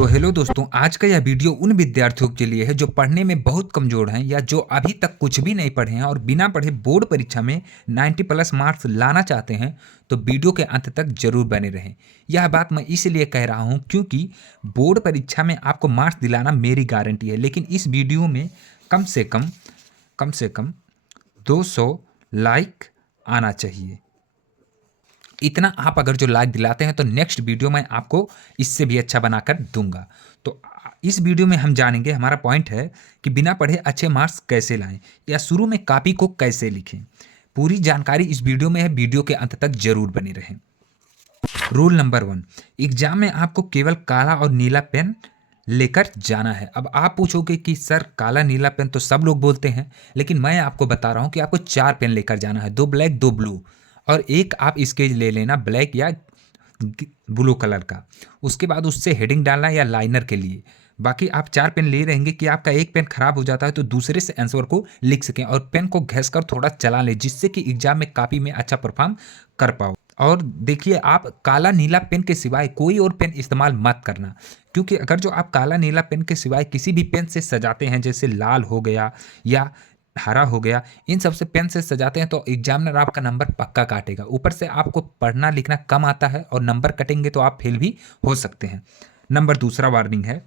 तो हेलो दोस्तों, आज का यह वीडियो उन विद्यार्थियों के लिए है जो पढ़ने में बहुत कमज़ोर हैं या जो अभी तक कुछ भी नहीं पढ़े हैं और बिना पढ़े बोर्ड परीक्षा में 90 प्लस मार्क्स लाना चाहते हैं। तो वीडियो के अंत तक जरूर बने रहें। यह बात मैं इसलिए कह रहा हूं क्योंकि बोर्ड परीक्षा में आपको मार्क्स दिलाना मेरी गारंटी है, लेकिन इस वीडियो में कम से कम 200 लाइक आना चाहिए। इतना आप अगर जो लाइक दिलाते हैं तो नेक्स्ट वीडियो मैं आपको इससे भी अच्छा बनाकर दूंगा। तो इस वीडियो में हम जानेंगे, हमारा पॉइंट है कि बिना पढ़े अच्छे मार्क्स कैसे लाएं या शुरू में कॉपी को कैसे लिखें। पूरी जानकारी इस वीडियो में है, वीडियो के अंत तक जरूर बने रहें। रूल नंबर 1, एग्जाम में आपको केवल काला और नीला पेन लेकर जाना है। अब आप पूछोगे कि सर काला नीला पेन तो सब लोग बोलते हैं, लेकिन मैं आपको बता रहा हूं कि आपको 4 पेन लेकर जाना है, 2 ब्लैक 2 ब्लू, और एक आप स्केच ले लेना ब्लैक या ब्लू कलर का। उसके बाद उससे हेडिंग डालना या लाइनर के लिए। बाकी आप 4 पेन ले रहेंगे कि आपका एक पेन खराब हो जाता है तो दूसरे से आंसर को लिख सकें, और पेन को घिस कर थोड़ा चला लें जिससे कि एग्जाम में कॉपी में अच्छा परफॉर्म कर पाओ। और देखिए, आप काला नीला पेन के सिवाय कोई और पेन इस्तेमाल मत करना, क्योंकि अगर जो आप काला नीला पेन के सिवाय किसी भी पेन से सजाते हैं, जैसे लाल हो गया या हरा हो गया, इन सबसे पेन से सजाते हैं तो एग्जामिनर आपका नंबर पक्का काटेगा। ऊपर से आपको पढ़ना लिखना कम आता है और नंबर कटेंगे तो आप फेल भी हो सकते हैं। नंबर दूसरा वार्निंग है,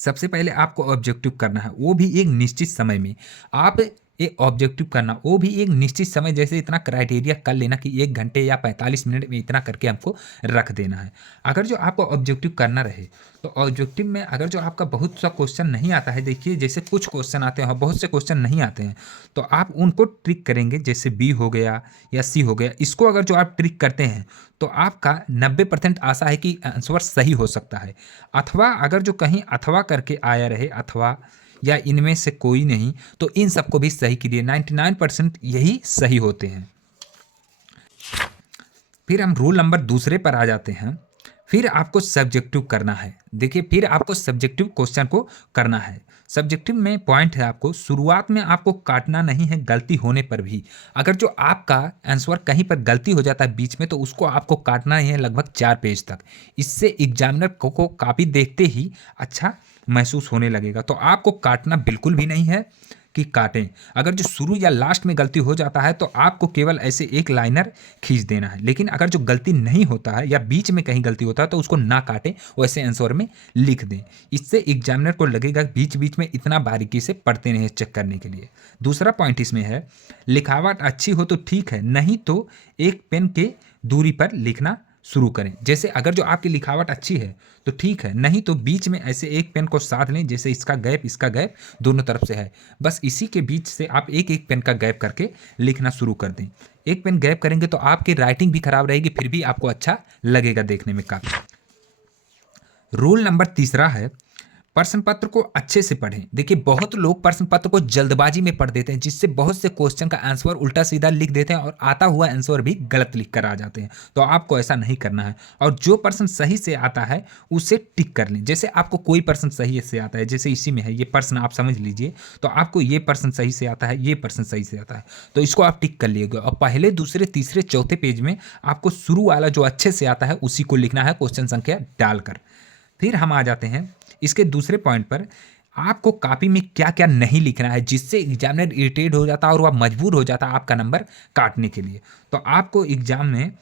सबसे पहले आपको ऑब्जेक्टिव करना है, वो भी एक निश्चित समय में। आप एक ऑब्जेक्टिव करना, वो भी एक निश्चित समय, जैसे इतना क्राइटेरिया कर लेना कि 1 घंटे या 45 मिनट में इतना करके हमको रख देना है। अगर जो आपको ऑब्जेक्टिव करना रहे तो ऑब्जेक्टिव में अगर जो आपका बहुत सा क्वेश्चन नहीं आता है, देखिए जैसे कुछ क्वेश्चन आते हैं और बहुत से क्वेश्चन नहीं आते हैं, तो आप उनको ट्रिक करेंगे, जैसे बी हो गया या सी हो गया। इसको अगर जो आप ट्रिक करते हैं तो आपका 90% आशा है कि आंसर सही हो सकता है। अथवा अगर जो कहीं अथवा करके आया रहे, अथवा या इनमें से कोई नहीं, तो इन सबको भी सही कीजिए, 99% यही सही होते हैं। फिर हम रूल नंबर दूसरे पर आ जाते हैं। फिर आपको सब्जेक्टिव करना है। देखिए, फिर आपको सब्जेक्टिव क्वेश्चन को करना है। सब्जेक्टिव में पॉइंट है, आपको शुरुआत में आपको काटना नहीं है गलती होने पर भी। अगर जो आपका आंसर कहीं पर गलती हो जाता है बीच में, तो उसको आपको काटना ही है लगभग 4 पेज तक। इससे एग्जामिनर को कॉपी देखते ही अच्छा महसूस होने लगेगा। तो आपको काटना बिल्कुल भी नहीं है कि काटें। अगर जो शुरू या लास्ट में गलती हो जाता है तो आपको केवल ऐसे एक लाइनर खींच देना है, लेकिन अगर जो गलती नहीं होता है या बीच में कहीं गलती होता है तो उसको ना काटें, वैसे आंसर में लिख दें। इससे एग्जामिनर को लगेगा बीच बीच में इतना बारीकी से पढ़ते नहीं चेक करने के लिए। दूसरा पॉइंट इसमें है, लिखावट अच्छी हो तो ठीक है, नहीं तो एक पेन के दूरी पर लिखना शुरू करें। जैसे अगर जो आपकी लिखावट अच्छी है तो ठीक है, नहीं तो बीच में ऐसे एक पेन को साथ लें, जैसे इसका गैप दोनों तरफ से है, बस इसी के बीच से आप एक एक पेन का गैप करके लिखना शुरू कर दें। एक पेन गैप करेंगे तो आपकी राइटिंग भी खराब रहेगी, फिर भी आपको अच्छा लगेगा देखने में काफी। रूल नंबर तीसरा है, प्रश्न पत्र को अच्छे से पढ़ें। देखिए, बहुत लोग प्रश्न पत्र को जल्दबाजी में पढ़ देते हैं, जिससे बहुत से क्वेश्चन का आंसर उल्टा सीधा लिख देते हैं और आता हुआ आंसर भी गलत लिख कर आ जाते हैं। तो आपको ऐसा नहीं करना है, और जो प्रश्न सही से आता है उसे टिक कर लें। जैसे आपको कोई प्रश्न सही से आता है, जैसे इसी में है ये प्रश्न, आप समझ लीजिए, तो आपको ये प्रश्न सही से आता है, ये प्रश्न सही से आता है, तो इसको आप टिक कर लीजिएगा। और पहले दूसरे तीसरे चौथे पेज में आपको शुरू वाला जो अच्छे से आता है उसी को लिखना है, क्वेश्चन संख्या डालकर। फिर हम आ जाते हैं इसके दूसरे पॉइंट पर, आपको कॉपी में क्या क्या नहीं लिखना है, जिससे एग्जामिनर इरिटेट हो जाता है और वह मजबूर हो जाता है आपका नंबर काटने के लिए। तो आपको एग्जाम में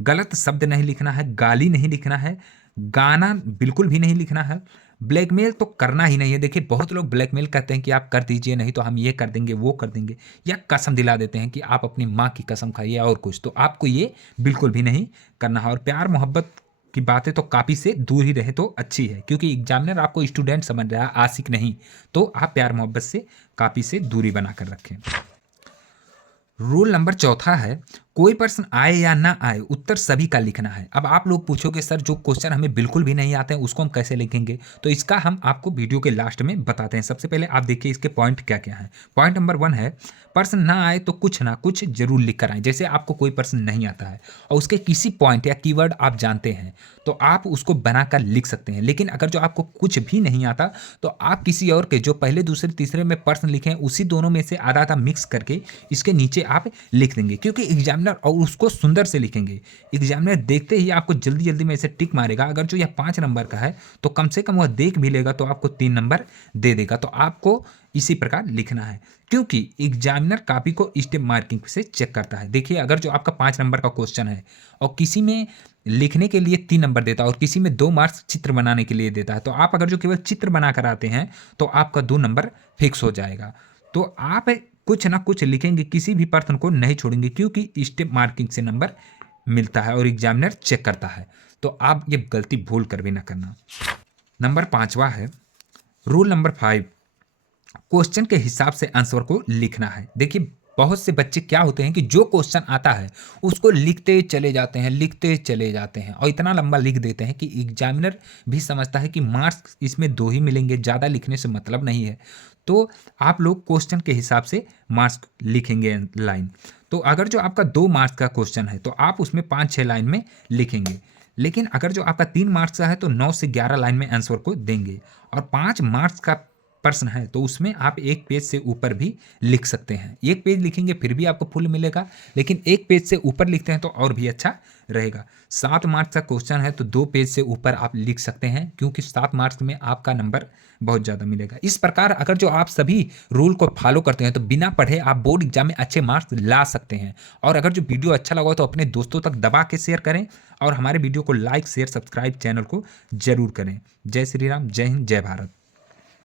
गलत शब्द नहीं लिखना है, गाली नहीं लिखना है, गाना बिल्कुल भी नहीं लिखना है, ब्लैकमेल तो करना ही नहीं है। देखिए, बहुत लोग ब्लैकमेल करते हैं कि आप कर दीजिए, नहीं तो हम ये कर देंगे वो कर देंगे, या कसम दिला देते हैं कि आप अपनी माँ की कसम खाइए और कुछ। तो आपको ये बिल्कुल भी नहीं करना है। और प्यार मोहब्बत की बातें तो कॉपी से दूर ही रहे तो अच्छी है, क्योंकि एग्जामिनर आपको स्टूडेंट समझ रहा है, आशिक नहीं। तो आप प्यार मोहब्बत से कॉपी से दूरी बनाकर रखें। रूल नंबर चौथा है, कोई प्रश्न आए या ना आए, उत्तर सभी का लिखना है। अब आप लोग पूछोगे सर जो क्वेश्चन हमें बिल्कुल भी नहीं आते हैं उसको हम कैसे लिखेंगे, तो इसका हम आपको वीडियो के लास्ट में बताते हैं। सबसे पहले आप देखिए इसके पॉइंट क्या क्या है। पॉइंट नंबर 1 है, प्रश्न ना आए तो कुछ ना कुछ जरूर लिख कर आए। जैसे आपको कोई प्रश्न नहीं आता है और उसके किसी पॉइंट या कीवर्ड आप जानते हैं तो आप उसको बनाकर लिख सकते हैं। लेकिन अगर जो आपको कुछ भी नहीं आता तो आप किसी और के जो पहले दूसरे तीसरे में प्रश्न लिखे हैं उसी दोनों में से आधा आधा मिक्स करके इसके नीचे आप लिख देंगे, क्योंकि एग्जामिनर एग्जामिनर और उसको सुंदर से लिखेंगे। एग्जामिनर देखते ही आपको जल्दी जल्दी में इसे टिक मारेगा। अगर जो यह 5 नंबर का है तो कम से कम वह देख भी लेगा तो आपको 3 नंबर दे देगा। तो आपको इसी प्रकार लिखना है, क्योंकि एग्जामिनर कॉपी को स्टेप मार्किंग से चेक करता है। देखिए, अगर जो आपका 5 नंबर का क्वेश्चन है और किसी में लिखने के लिए 3 नंबर देता है और किसी में 2 मार्क्स चित्र बनाने के लिए देता है, तो आप अगर जो केवल चित्र बना कर आते हैं तो आपका 2 नंबर फिक्स हो जाएगा। तो आप कुछ ना कुछ लिखेंगे, किसी भी प्रश्न को नहीं छोड़ेंगे, क्योंकि स्टेप मार्किंग से नंबर मिलता है और एग्जामिनर चेक करता है। तो आप ये गलती भूल कर भी ना करना। नंबर 5वां है रूल नंबर 5, क्वेश्चन के हिसाब से आंसर को लिखना है। देखिए, बहुत से बच्चे क्या होते हैं कि जो क्वेश्चन आता है उसको लिखते चले जाते हैं, लिखते चले जाते हैं और इतना लंबा लिख देते हैं कि एग्जामिनर भी समझता है कि मार्क्स इसमें 2 ही मिलेंगे, ज़्यादा लिखने से मतलब नहीं है। तो आप लोग क्वेश्चन के हिसाब से मार्क्स लिखेंगे लाइन। तो अगर जो आपका 2 मार्क्स का क्वेश्चन है तो आप उसमें 5-6 लाइन में लिखेंगे, लेकिन अगर जो आपका 3 मार्क्स का है तो 9 से 11 लाइन में आंसर को देंगे। और 5 मार्क्स का प्रश्न है तो उसमें आप 1 पेज से ऊपर भी लिख सकते हैं। 1 पेज लिखेंगे फिर भी आपको फुल मिलेगा, लेकिन 1 पेज से ऊपर लिखते हैं तो और भी अच्छा रहेगा। 7 मार्क्स का क्वेश्चन है तो 2 पेज से ऊपर आप लिख सकते हैं, क्योंकि 7 मार्क्स में आपका नंबर बहुत ज़्यादा मिलेगा। इस प्रकार अगर जो आप सभी रूल को फॉलो करते हैं तो बिना पढ़े आप बोर्ड एग्जाम में अच्छे मार्क्स ला सकते हैं। और अगर जो वीडियो अच्छा लगा हो तो अपने दोस्तों तक दबा के शेयर करें और हमारे वीडियो को लाइक शेयर सब्सक्राइब चैनल को जरूर करें। जय श्री राम, जय हिंद, जय भारत।